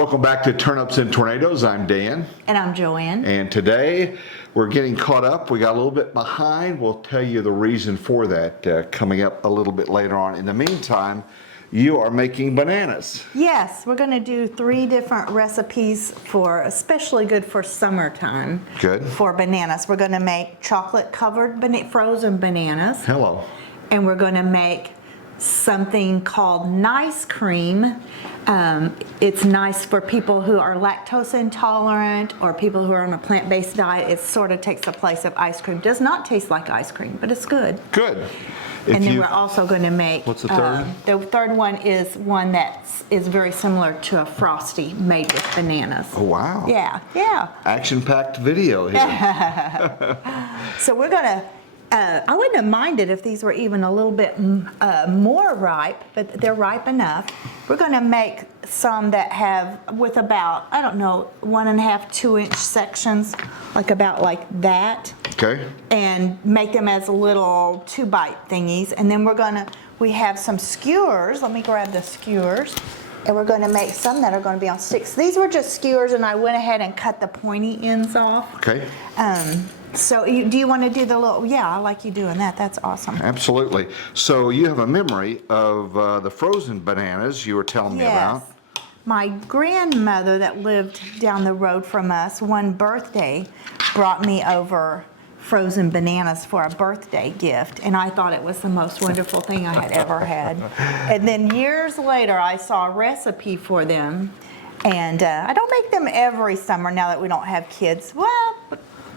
Welcome back to Turnips and Tornadoes. I'm Dan. And I'm Joanne. And today we're getting caught up. We got a little bit behind. We'll tell you the reason for that coming up a little bit later on. In the meantime, you are making bananas. Yes, we're going to do 3 different recipes for, especially good for summertime. Good. For bananas. We're going to make chocolate covered frozen bananas. Hello. And we're going to make something called nicecream. It's nice for people who are lactose intolerant or people who are on a plant-based diet. It sort of takes the place of ice cream. Does not taste like ice cream, but it's good. Good. And then we're also going to make... What's the third? The third one is one that is very similar to a frosty made with bananas. Oh, wow. Yeah, yeah. Action-packed video here. So we're going to... I wouldn't have minded if these were even a little bit more ripe, but they're ripe enough. We're going to make some that have with about, I don't know, 1.5, 2-inch sections, about like that. Okay. And make them as little 2-bite thingies. And then we have some skewers. Let me grab the skewers. And we're going to make some that are going to be on sticks. These were just skewers, and I went ahead and cut the pointy ends off. Okay. So do you want to do the little, yeah, I like you doing that. That's awesome. Absolutely. So you have a memory of the frozen bananas you were telling me about. My grandmother that lived down the road from us, one birthday, brought me over frozen bananas for a birthday gift, and I thought it was the most wonderful thing I had ever had. And then years later, I saw a recipe for them, and I don't make them every summer now that we don't have kids. Well,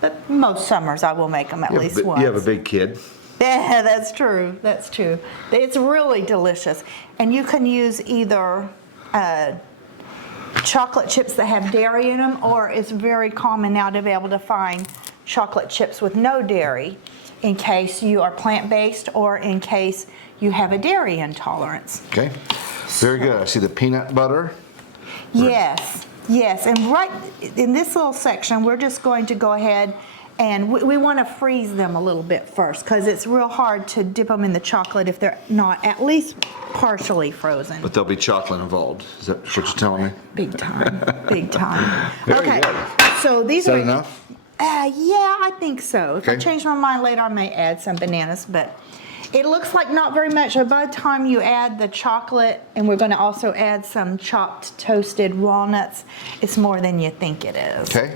but most summers I will make them at least once. You have a big kid. Yeah, that's true. That's true. It's really delicious. And you can use either chocolate chips that have dairy in them, or it's very common now to be able to find chocolate chips with no dairy in case you are plant-based or in case you have a dairy intolerance. Okay. Very good. I see the peanut butter. Yes. Yes, and right in this little section, we're just going to go ahead and we want to freeze them a little bit first because it's real hard to dip them in the chocolate if they're not at least partially frozen. But there'll be chocolate involved. Is that what you're telling me? Big time, big time. Very okay, good. So these Is that are enough? Yeah, I think so. If I Okay. change my mind later, I may add some bananas, but it looks like not very much. So by the time you add the chocolate, and we're going to also add some chopped toasted walnuts, it's more than you think it is. Okay.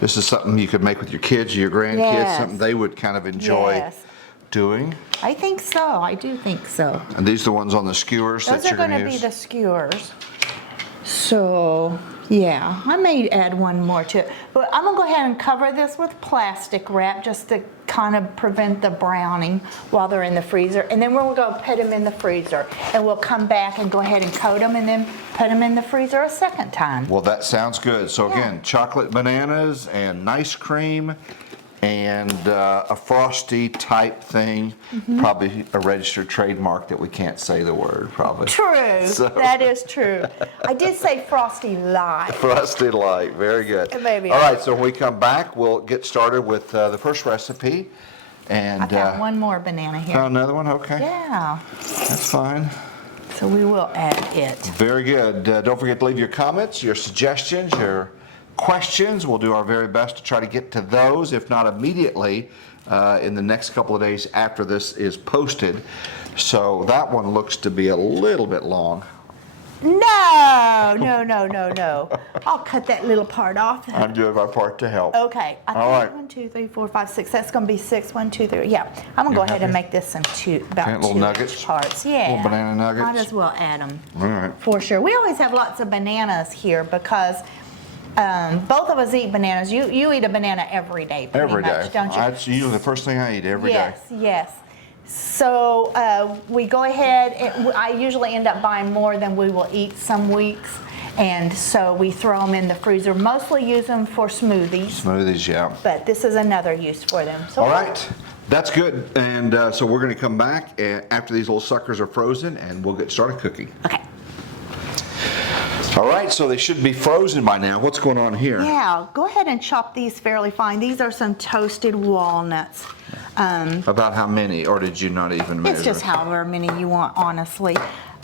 This is something you could make with your kids or your grandkids, Yes. something they would kind of enjoy Yes. doing. I think so. I do think so. And these are the ones on the skewers Those that are you're going going to to be use? the skewers. So, yeah, I may add one more to it. But I'm going to go ahead and cover this with plastic wrap just to kind of prevent the browning while they're in the freezer. And then we're going to put them in the freezer. And we'll come back and go ahead and coat them and then put them in the freezer a second time. Well, that sounds good. So Yeah. again, chocolate bananas and nice cream and a frosty type thing. Probably a registered trademark that we can't say the word, probably. True. So- That is true. I did say Frosty Light. Frosty light, very good. It may be. All right, so when we come back, we'll get started with the first recipe. And I found one more banana here. found another one, okay. Yeah. That's fine. So we will add it. Very good. Don't forget to leave your comments, your suggestions, your questions. We'll do our very best to try to get to those, if not immediately, in the next couple of days after this is posted. So that one looks to be a little bit long. No, no, no, no, no. I'll cut that little part off. I'm doing my part to help. Okay. I All think right. 1, 2, 3, 4, 5, 6. That's going to be 6. 1, 2, 3. Yeah. I'm going to go ahead and make this some about Okay, little 2 nuggets. parts. Yeah. Little banana nuggets. Might as well add them. All right. For sure. We always have lots of bananas here because both of us eat bananas. You eat a banana every day, pretty Every much, day. don't you? That's usually the first thing I eat every day. Yes, yes. So we go ahead, and I usually end up buying more than we will eat some weeks. And so we throw them in the freezer, mostly use them for smoothies, Smoothies, yeah. but this is another use for them. So All right. That's good. And so we're going to come back after these little suckers are frozen, and we'll get started cooking. Okay. All right, so they should be frozen by now. What's going on here? Yeah, go ahead and chop these fairly fine. These are some toasted walnuts. About how many, or did you not even measure? It's just however many you want, honestly.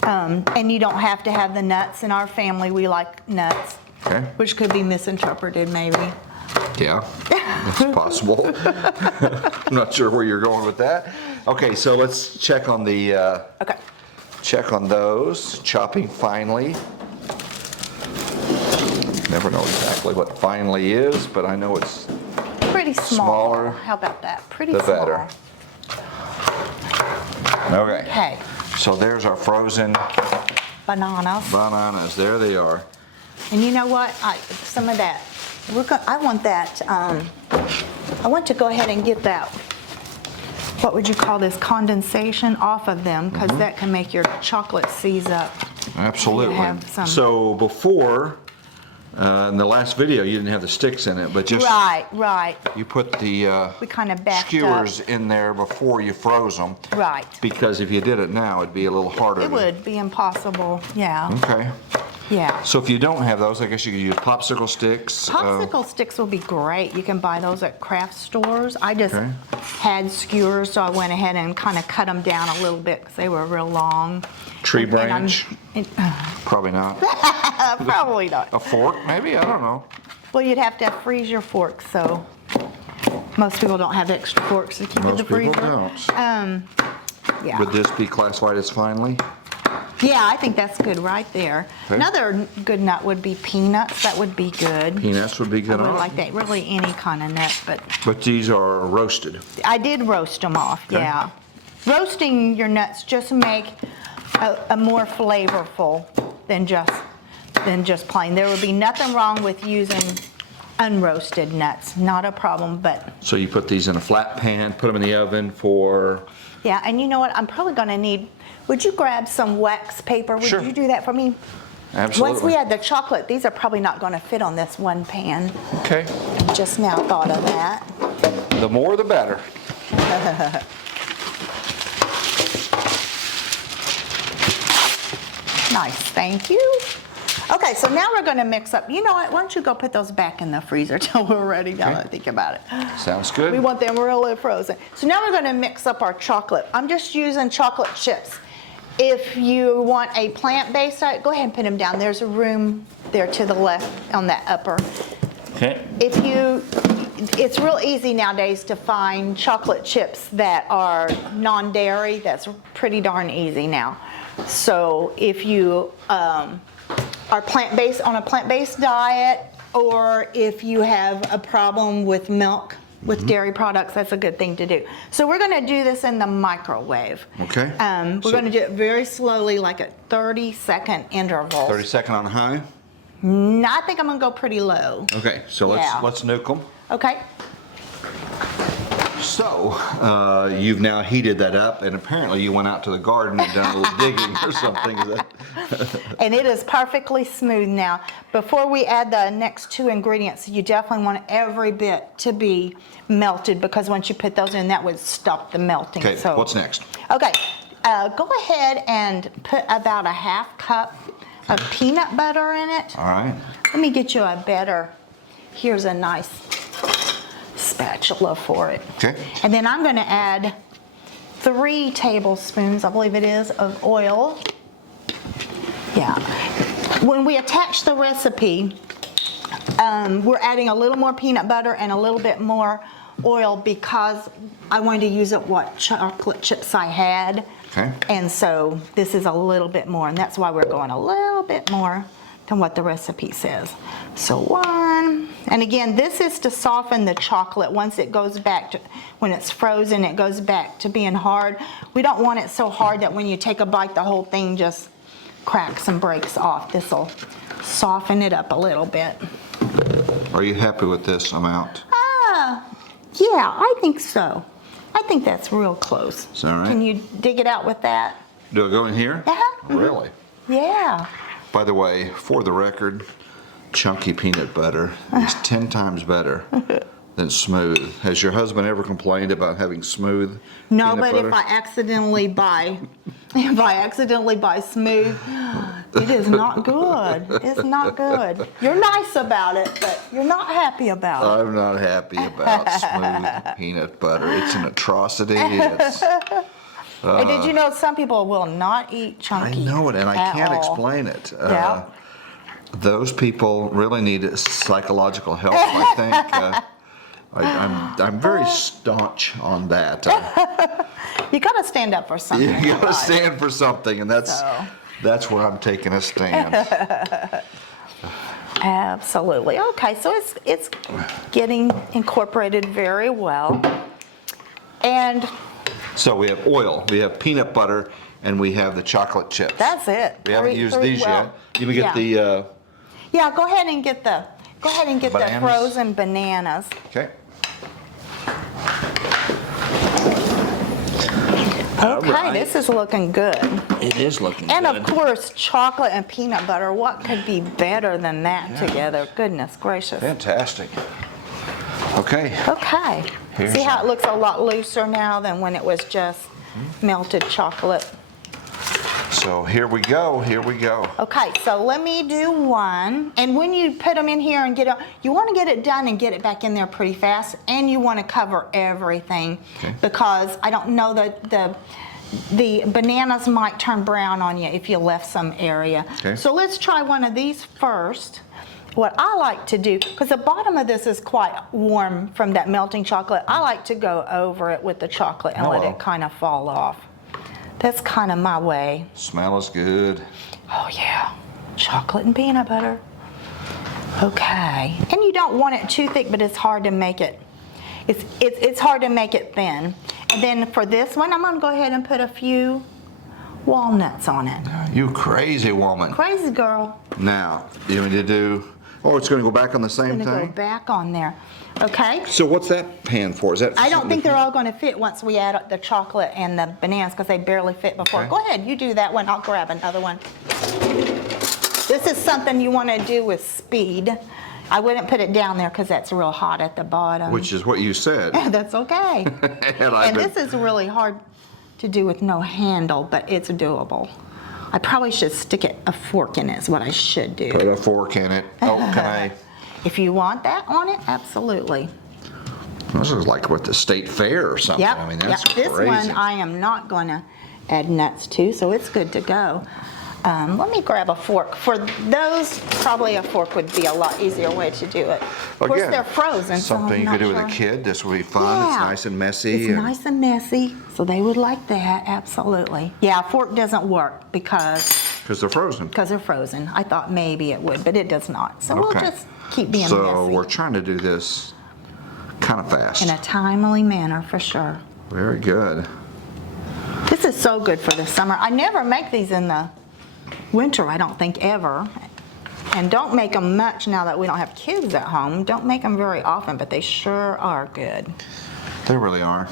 And you don't have to have the nuts. In our family, we like nuts, Okay. which could be misinterpreted maybe. Yeah, that's possible. I'm not sure where you're going with that. Okay, so let's check on the, Okay. check on those. Chopping finely. Never know exactly what finely is, but I know it's Pretty small. Smaller, How about that? Pretty the small. better. Okay. Okay. So there's our frozen Bananas. bananas. There they are. And you know what? Some of that. I want that. I want to go ahead and get that. What would you call this? Condensation off of them, because that can make your chocolate seize up. Absolutely. You have some. So before, in the last video, you didn't have the sticks in it, but just Right. you put the We kind of backed skewers up. in there before you froze them. Right. Because if you did it now, it'd be a little harder. It would be impossible. Yeah. Okay. Yeah. So if you don't have those, I guess you could use popsicle sticks. Popsicle sticks will be great. You can buy those at craft stores. I just Okay. had skewers, so I went ahead and kind of cut them down a little bit because they were real long. Tree And I'm- branch? Probably not. Probably not. A fork, maybe? I don't know. Well, you'd have to freeze your forks, so most people don't have extra forks to keep in the Most people freezer. don't. Yeah. Would this be classified as finely? Yeah, I think that's good right there. Okay. Another good nut would be peanuts. That would be good. Peanuts would be I good would on. like that. Really any kind of nut, but But these are roasted. I did roast them off, Okay. yeah. Roasting your nuts just make a more flavorful than just plain. There would be nothing wrong with using unroasted nuts, not a problem, but So you put these in a flat pan, put them in the oven for, yeah, and you know what, I'm probably gonna need, would you grab some wax paper? Would Sure. you do that for me? absolutely. Once we add the chocolate, these are probably not gonna fit on this one pan. Okay. Just now thought of that. The more the better. Nice, thank you. Okay, so now we're gonna mix up, you know what, why don't you go put those back in the freezer till we're ready, now that I think about it. Sounds good. We want them really frozen. So now we're gonna mix up our chocolate. I'm just using chocolate chips. If you want a plant-based diet, go ahead and put them down. There's a room there to the left on that upper. Okay. It's real easy nowadays to find chocolate chips that are non-dairy. That's pretty darn easy now. So if you are plant-based on a plant-based diet, or if you have a problem with milk, with dairy products, that's a good thing to do. So we're gonna do this in the microwave. Okay. We're gonna do it very slowly, like at 30-second intervals. 30-second on high. I think I'm gonna go pretty low. Okay, so Yeah. let's nuke them. Okay. So, you've now heated that up, and apparently you went out to the garden and done a little digging or something. Is that? And it is perfectly smooth now. Before we add the next two ingredients, you definitely want every bit to be melted, because once you put those in, that would stop the melting. Okay, So, what's next? Okay, go ahead and put about a half cup of peanut butter in it. All right. Let me get you a better, here's a nice spatula for it. Okay. And then I'm gonna add 3 tablespoons, I believe it is, of oil. Yeah. When we attach the recipe, we're adding a little more peanut butter and a little bit more oil, because I wanted to use up what chocolate chips I had. Okay. And so this is a little bit more, and that's why we're going a little bit more than what the recipe says. So 1, and again, this is to soften the chocolate. Once it goes back to, when it's frozen, it goes back to being hard. We don't want it so hard that when you take a bite, the whole thing just cracks and breaks off. This will soften it up a little bit. Are you happy with this amount? Yeah, I think so. I think that's real close. Is that all right? Can you dig it out with that? Do it go in here? Uh-huh. Really? Yeah. By the way, for the record, chunky peanut butter is 10 times better than smooth. Has your husband ever complained about having smooth No, peanut but butter? if I accidentally buy smooth, it is not good. It's not good. You're nice about it, but you're not happy about it. I'm not happy about smooth peanut butter. It's an atrocity. And did you know some people will not eat I chunky? know it, and I at can't all? explain it. Yeah. Those people really need psychological help, I think. I'm very staunch on that. You got to stand up for something. You in got to life. stand for something, and that's where I'm taking a stand. Absolutely. Okay, so it's getting incorporated very well. And So we have oil, we have peanut butter, and we have the chocolate chips. that's it. We haven't used these well, yet. You can get the. Yeah, go ahead and get the Bananas? frozen bananas. Okay. Okay, right. this is looking good. It is looking And good. of course, chocolate and peanut butter. What could be better than that together? Goodness gracious. Fantastic. Okay. Okay. Here's See how our- it looks a lot looser now than when it was just melted chocolate? So here we go. Here we go. Okay, so let me do one. And when you put them in here and get it, you want to get it done and get it back in there pretty fast. And you want to cover everything because I don't know that the bananas might turn brown on you if you left some area. Okay. So let's try one of these first. What I like to do, because the bottom of this is quite warm from that melting chocolate, I like to go over it with the chocolate and let Hello. it kind of fall off. That's kind of my way. Smell is good. Oh yeah, chocolate and peanut butter. Okay, and you don't want it too thick, but it's hard to make it. It's hard to make it thin. And then for this one, I'm gonna go ahead and put a few walnuts on it. You crazy woman. Crazy girl. Now, you want me to do. Oh, it's going to go back on the same Gonna go thing? back on there. Okay. So what's that pan for? Is that? I don't think they're all going to fit once we add the chocolate and the bananas because they barely fit before. Okay. Go ahead, you do that one. I'll grab another one. This is something you want to do with speed. I wouldn't put it down there because that's real hot at the bottom. Which is what you said. That's okay. And this is really hard to do with no handle, but it's doable. I probably should stick a fork in it is what I should do. Put a fork in it. Oh, can I? If you want that on it, absolutely. This is like what the state fair or something. Yep. I mean, that's This crazy. one I am not going to add nuts to, so it's good to go. Let me grab a fork. For those, probably a fork would be a lot easier way to do it. Of course, Again, they're frozen, so something I'm you not could do sure. with a kid. This will be fun. It's Yeah. nice and messy. It's nice and messy, so they would like that, absolutely. Yeah, a fork doesn't work because Because they're frozen. they're frozen. I thought maybe it would, but it does not. So we'll Okay. just keep being So messy we're trying to do this kind of fast. in a timely manner for sure. Very good. This is so good for the summer. I never make these in the winter, I don't think ever. And don't make them much now that we don't have kids at home. Don't make them very often, but they sure are good. They really are.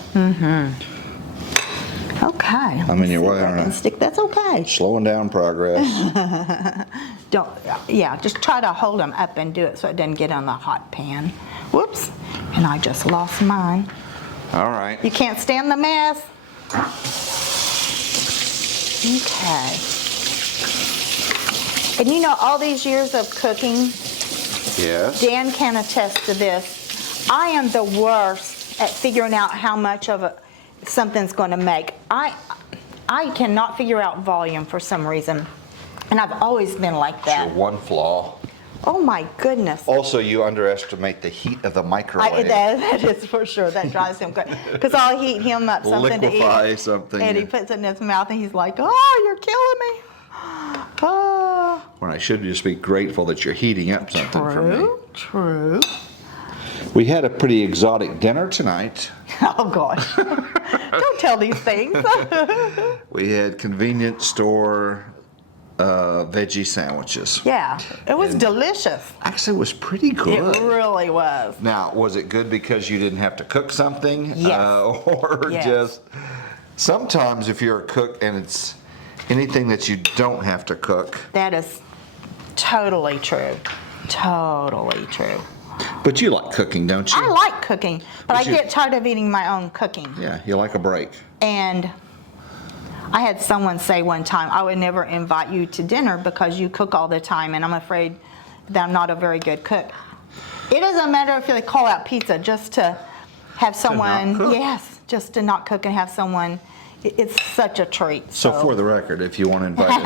Okay. I mean, you're See way if I on can it. stick. That's okay. Slowing down progress. Don't. Yeah, just try to hold them up and do it so it doesn't get on the hot pan. Whoops. And I just lost mine. All right. You can't stand the mess. Okay. And you know, all these years of cooking, Yes. Dan can attest to this. I am the worst at figuring out how much of something's going to make. I cannot figure out volume for some reason, and I've always been like It's your that. one flaw. Oh my goodness. Also, you underestimate the heat of the microwave. That is for sure. That drives him crazy. Because I'll heat him up something Liquefy to eat. something. And he puts it in his mouth and he's like, oh, you're killing me. Oh, When I should just be grateful that you're heating up something for me. true. We had a pretty exotic dinner tonight. Oh, gosh. Don't tell these things. We had convenience store veggie sandwiches. Yeah, it was delicious. Actually, it was pretty good. It really was. Now, was it good because you didn't have to cook something? Yes. Or Yes. just sometimes if you're a cook and it's anything that you don't have to cook. That is totally true. Totally true. But you like cooking, don't you? I like cooking, but I you- get tired of eating my own cooking. Yeah, you like a break. And I had someone say one time, I would never invite you to dinner because you cook all the time, and I'm afraid that I'm not a very good cook. It doesn't matter if they call out pizza, just to have someone, cook. yes, just to not cook and have someone It's such a treat. So for the record, if you want to invite us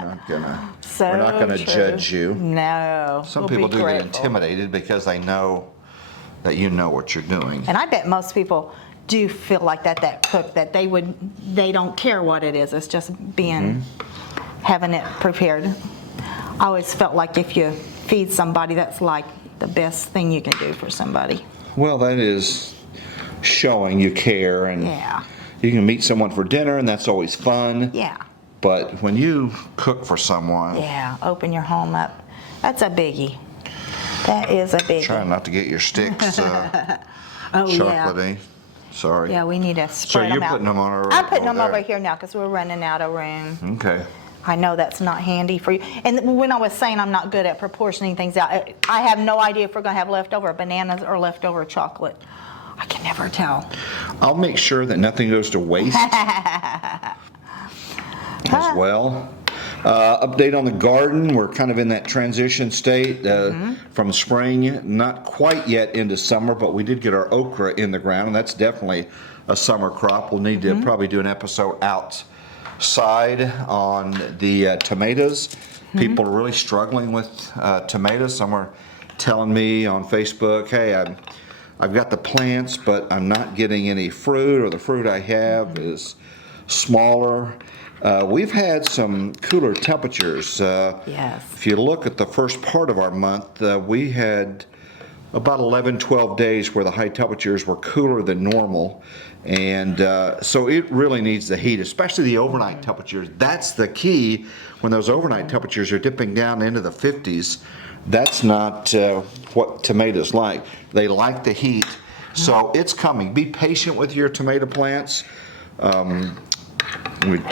to dinner, we're not gonna true. judge you. No. Some we'll people be do get grateful. intimidated because they know that you know what you're doing. And I bet most people do feel like that cook, that they don't care what it is. It's just being, having it prepared. I always felt like if you feed somebody, that's like the best thing you can do for somebody. Well, that is showing you care, and Yeah. you can meet someone for dinner, and that's always fun. Yeah. But when you cook for someone, Yeah. Open your home up. That's a biggie. That is a biggie. try not to get your sticks Oh, yeah. chocolatey. Sorry. Yeah, we need to spread them you're out. putting them on I'm putting them there. over here now because we're running out of room. Okay. I know that's not handy for you. And when I was saying I'm not good at proportioning things out, I have no idea if we're going to have leftover bananas or leftover chocolate. I can never tell. I'll make sure that nothing goes to waste as well. Update on the garden. We're kind of in that transition state from spring, not quite yet into summer, but we did get our okra in the ground, and that's definitely a summer crop. We'll need to probably do an episode outside on the tomatoes. People are really struggling with tomatoes. Some are telling me on Facebook, hey, I've got the plants, but I'm not getting any fruit, or the fruit I have is smaller. We've had some cooler temperatures. Yes. If you look at the first part of our month, we had about 11, 12 days where the high temperatures were cooler than normal. And so it really needs the heat, especially the overnight temperatures. That's the key. When those overnight temperatures are dipping down into the 50s, that's not what tomatoes like. They like the heat. So it's coming. Be patient with your tomato plants.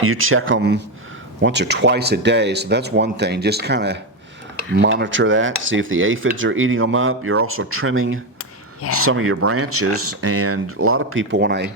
You check them once or twice a day, so that's one thing. Just kind of monitor that, see if the aphids are eating them up. You're also trimming some of your branches, and a lot of people, when I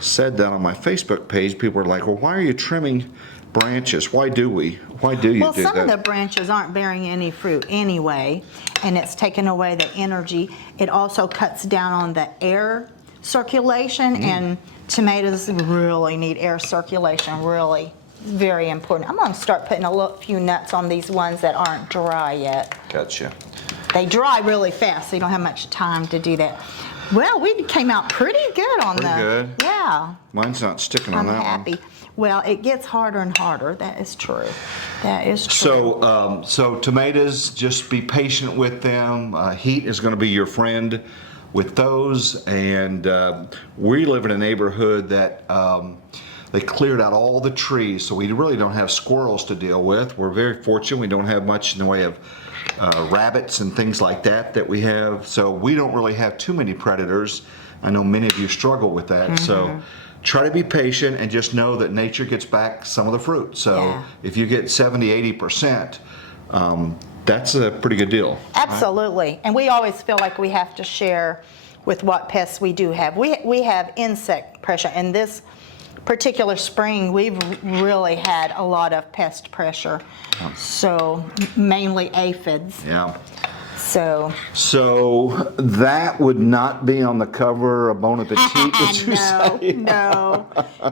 said that on my Facebook page, people were like, well, why are you trimming branches? Why do you do that? Well, some of the branches aren't bearing any fruit anyway, and it's taken away the energy. It also cuts down on the air circulation, and tomatoes really need air circulation, really very important. I'm going to start putting a few nuts on these ones that aren't dry yet. Gotcha. They dry really fast, so you don't have much time to do that. Well, we came out pretty good on Pretty good. Yeah. Mine's not sticking on I'm that happy. one. Well, it gets harder and harder. That is true. That is true. So tomatoes, just be patient with them. Heat is going to be your friend with those, and we live in a neighborhood that they cleared out all the trees, so we really don't have squirrels to deal with. We're very fortunate. We don't have much in the way of rabbits and things like that we have, so we don't really have too many predators. I know many of you struggle with that, so try to be patient and just know that nature gets back some of the fruit. So if you get 70-80%, that's a pretty good deal. Absolutely. Right? And we always feel like we have to share with what pests we do have. We have insect pressure. And this particular spring, we've really had a lot of pest pressure. So mainly aphids. Yeah. So that would not be on the cover of Bon Appetit, would you say? No,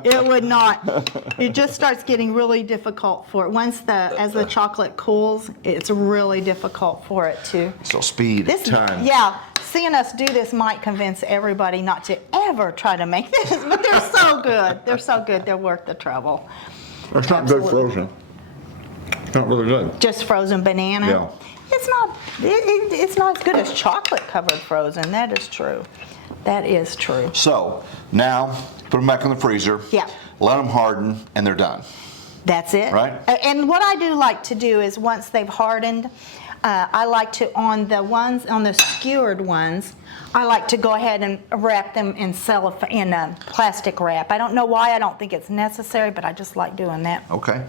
it would not. It just starts getting really difficult for it. As the chocolate cools, it's really difficult for it to. So speed, time. Yeah, seeing us do this might convince everybody not to ever try to make this, but they're so good. They're so good. They're worth the trouble. It's not good frozen. It's not really good. Just frozen banana? Yeah. It's not as good as chocolate covered frozen. That is true. That is true. So now put them back in the freezer. Yeah. Let them harden, and they're done. That's it. Right. And what I do like to do is once they've hardened, I like to, on the skewered ones, I like to go ahead and wrap them in plastic wrap. I don't know why. I don't think it's necessary, but I just like doing that. Okay.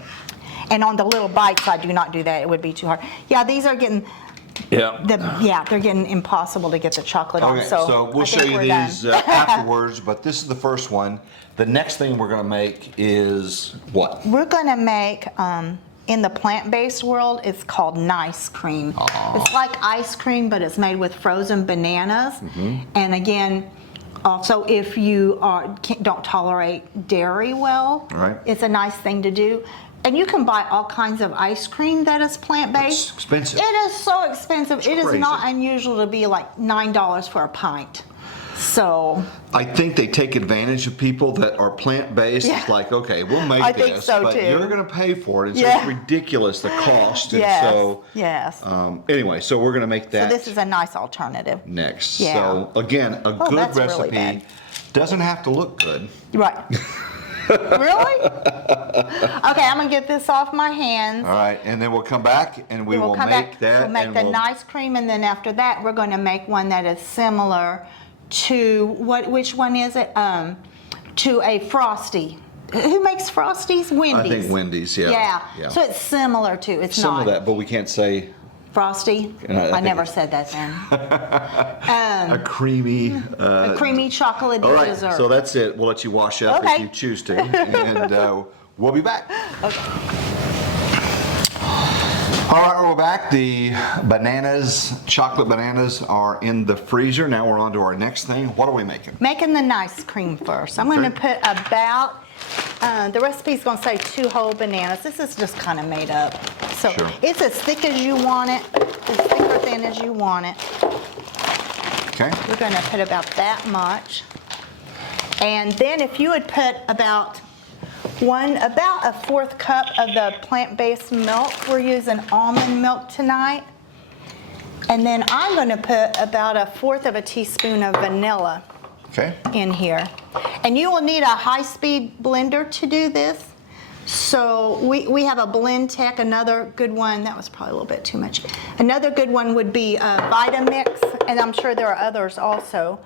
And on the little bites, I do not do that. It would be too hard. Yeah, these are getting. Yeah. They're getting impossible to get the chocolate on. Okay, so we'll show you these afterwards, but this is the first one. The next thing we're going to make is what? We're going to make, in the plant-based world, it's called nicecream. It's like ice cream, but it's made with frozen bananas. And again, Also, if you don't tolerate dairy well, Right. it's a nice thing to do. And you can buy all kinds of ice cream that is plant-based. It's expensive. It is so expensive. It is crazy. not unusual to be like $9 for a pint. So I think they take advantage of people that are plant-based. Yeah. It's like, okay, we'll make I this, think so, but too. you're going to pay for it. It's Yeah. just ridiculous, the cost. And yes, so, yes. anyway, so we're going to make So that this is a nice alternative. next. Yeah. So, again, a good that's really recipe bad. doesn't have to look good. Right. Really? Okay, I'm gonna get this off my hands. All right, and then we'll come back and we will come make back, that. We'll make and the nice cream, and then after that, we're going to make one that is similar to which one is it? To a frosty. Who makes frosties? Wendy's. I think Wendy's, yeah. Yeah. So it's similar to. It's Some not of that, but we can't say frosty. And I I think never it's- said that then. a creamy. A creamy chocolate All right, dessert. so that's it. We'll let you wash up Okay. if you choose to, and we'll be back. All right, we're back. The chocolate bananas are in the freezer. Now we're on to our next thing. What are we making? Making the nice cream first. I'm going to put about, the recipe's going to say 2 whole bananas. This is just kind of made up. So Sure. it's as thick as you want it, as thick or thin as you want it. Okay. We're going to put about that much. And then if you would put about a 1/4 cup of the plant-based milk. We're using almond milk tonight. And then I'm going to put about 1/4 teaspoon of vanilla Okay. in here. And you will need a high-speed blender to do this. So we have a Blend Tech, another good one. That was probably a little bit too much. Another good one would be Vitamix, and I'm sure there are others also.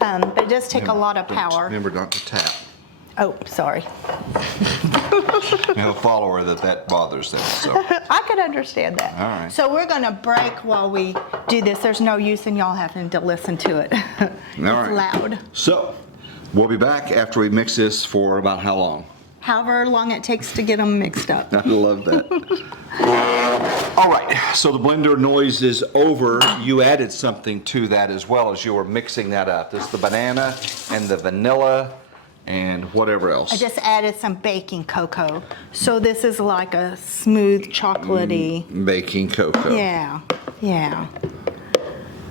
But it does take a lot of power. Remember not to tap. Oh, sorry. I have a follower that bothers them. So. I could understand that. All right. So we're going to break while we do this. There's no use in y'all having to listen to it. It's right. loud. So we'll be back after we mix this for about how long? However long it takes to get them mixed up. I love that. All right, so the blender noise is over. You added something to that as well as you were mixing that up. There's the banana and the vanilla and whatever else. I just added some baking cocoa. So this is like a smooth chocolatey. Baking cocoa. Yeah, yeah.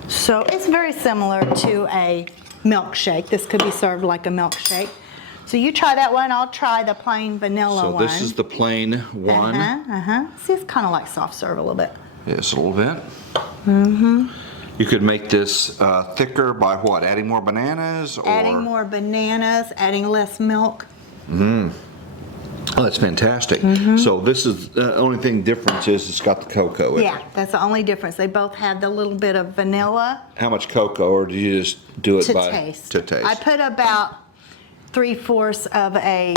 So it's very similar to a milkshake. This could be served like a milkshake. So you try that one, I'll try the plain vanilla one. So this is the plain one. See, it's kind of like soft serve a little bit. Yes, a little bit. Mm-hmm. You could make this thicker by what? Adding more bananas? Or... Adding more bananas, adding less milk. Oh, that's fantastic. So this is the only thing difference is it's got the cocoa in it. Yeah, that's the only difference. They both have the little bit of vanilla How much cocoa, or do you just do it to by taste. to taste? I put about 3/4 of a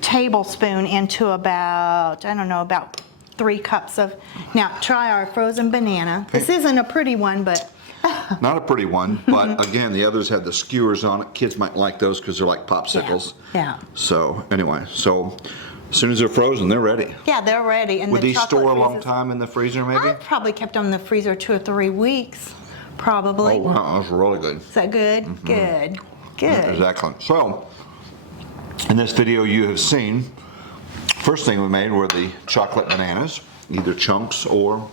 tablespoon into about, I don't know, about 3 cups of. Now try our frozen banana. Okay. This isn't a pretty one, but Not a pretty one, but again, the others have the skewers on it. Kids might like those because they're like popsicles. Yeah. So anyway, so as soon as they're frozen, they're ready. yeah, they're ready. And Would the these chocolate store a long freezes- time in the freezer, maybe? I've probably kept them in the freezer 2 or 3 weeks, probably. Oh wow, that's really good. Is that good? Good. Good. That is excellent. So, in this video you have seen, first thing we made were the chocolate bananas, either chunks or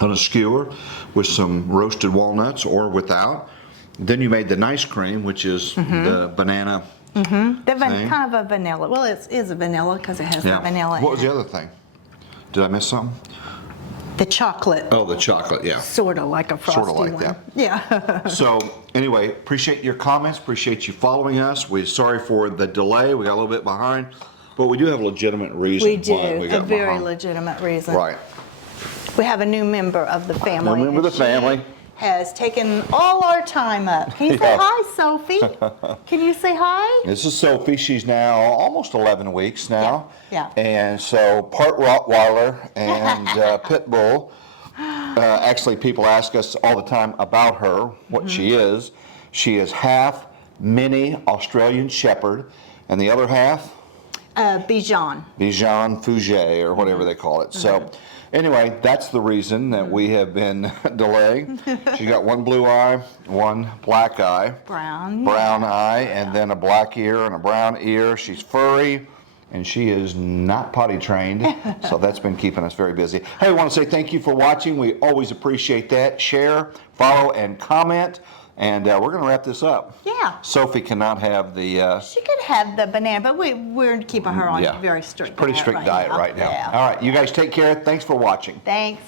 on a skewer with some roasted walnuts or without. Then you made the nice cream, which is the banana. thing. Kind of a vanilla. Well, it is a vanilla because it has the vanilla in What was it. the other thing? Did I miss something? The chocolate. Oh, the chocolate, yeah. Sort of like a frosty Sorta like one. that. Yeah. So anyway, appreciate your comments, appreciate you following us. We're sorry for the delay. We got a little bit behind, but we do have a legitimate reason We do. why we A got very behind. legitimate reason. Right. We have a new member of the family. New member of and the family. she has taken all our time up. Can you say Yeah. hi, Sophie? Can you say hi? This is Sophie. She's now almost 11 weeks now. Yeah. And so part Rottweiler and Pit Bull. Actually, people ask us all the time about her, what she is. She is half mini Australian Shepherd, and the other half, Bijan. Bichon Fouget, or whatever they call it. So Anyway, that's the reason that we have been delaying. She's got one blue eye, one black eye. Brown. Brown eye, and then a black ear and a brown ear. She's furry, and she is not potty trained, so that's been keeping us very busy. Hey, I want to say thank you for watching. We always appreciate that. Share, follow, and comment, and we're going to wrap this up. Yeah. Sophie cannot have the... She could have the banana, but we're keeping her on a very strict pretty diet strict diet right now. Yeah. All right, you guys take care. Thanks for watching. Thanks.